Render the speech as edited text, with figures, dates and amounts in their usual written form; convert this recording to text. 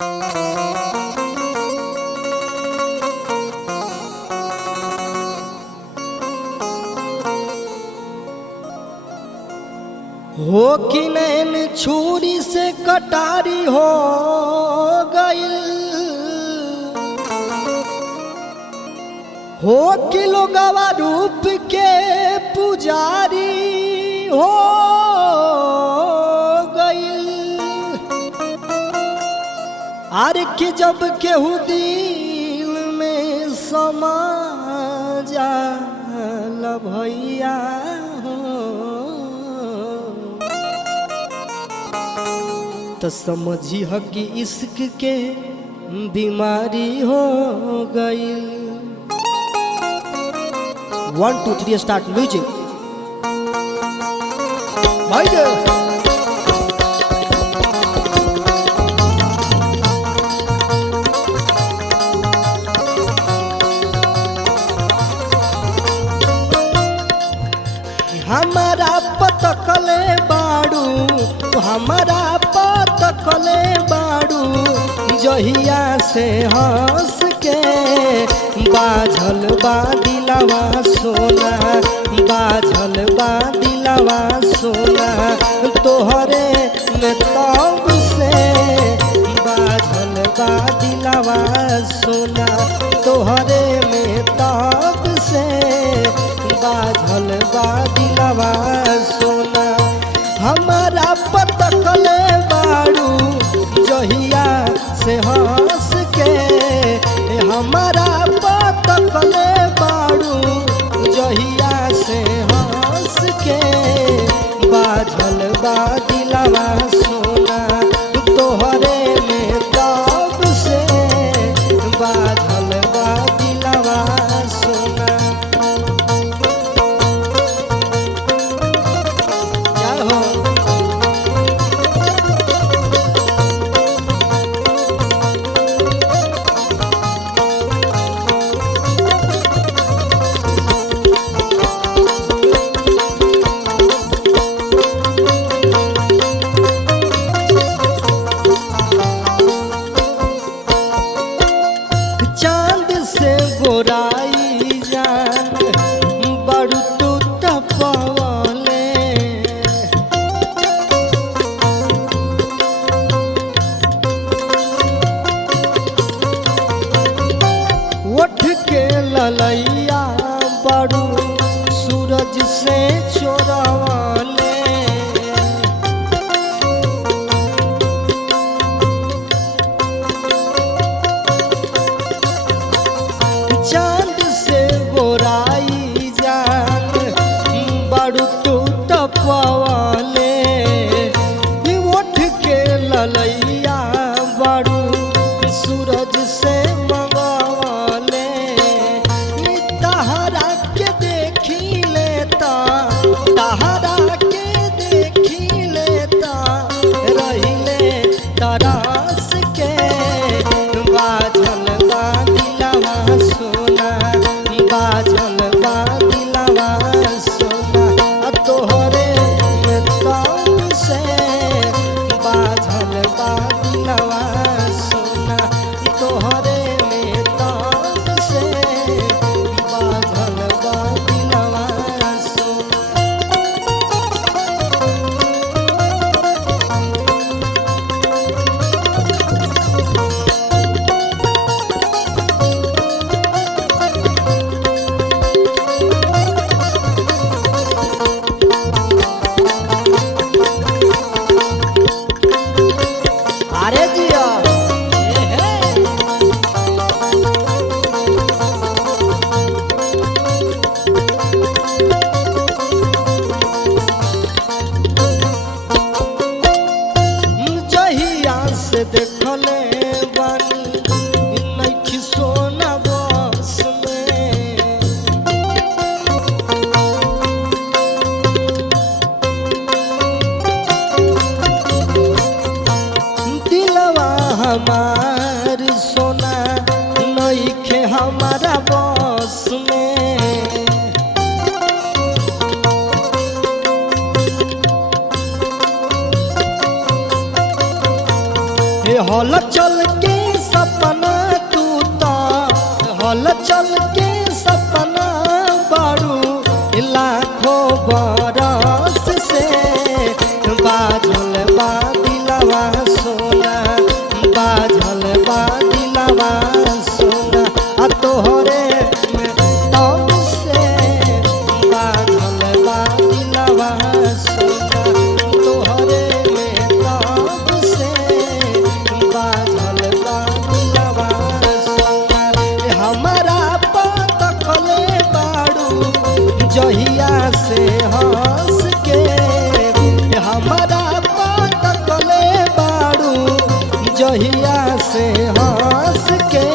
हो कि नैन छुरी से कटारी हो गई, हो कि लोगवा रूप के पुजारी हो गई। आर के जब केहू दिल में समा जाला भैया तो समझी ह कि इश्क के बीमारी हो गई। 1 2 3 स्टार्ट म्यूजिक भाई। हमारा पतकले बाड़ू, हमारा पतकले बाड़ू, जहिया से हंस के बाझल बा दिलवा सोना, बाझल बा दिलवा सोना, तोहरे में तब से बाझल बा दिलवा सोना, तोहरे में तब से बाझल बा दिलवा सोना। हमारा पतकले बाड़ू, जहिया से हंस के, हमारा पतकले बाड़ू, जहिया से हंस के, बाझल बा दिलवा सोना, तोहरे में तब से बाझल बा दिलवा सोना। चांद से गोराई जान बड़ू तू तपवले, उठ के ललैया बड़ू सूरज से चोरवले। चांद से गोराई जान बड़ू तू तपवले, उठ के ललैया बड़ू सूरज से मंगवले। तहरा के देखी लेता, तहरा के देखी लेता, रहिले तरस के, बाझल बा दिलवा सोना, बाझल बा दिलवा सोना, तोहरे में तब से बाझल बा दिलवा सोना, तोहरे में तब से बाझल बा दिलवा सोना। अरे जिया जहिया से देखले बानी नइखी सोना बस में, दिलवा हमार सोना नइखे हमारा बस में। हल चल के सपना तू तो हल चल के सपना बारू लाखों बरस से बाझल बा दिलवा सोना बाझल बा दिलवा सोना आ तोहरे में तब से बाझल बा दिलवा सोना तोहरे में तब से बाझल बा दिलवा सोना हमारा पतकले बाड़ू जहिया से हंस के हमारा पतकले बाड़ू जहिया से हंस के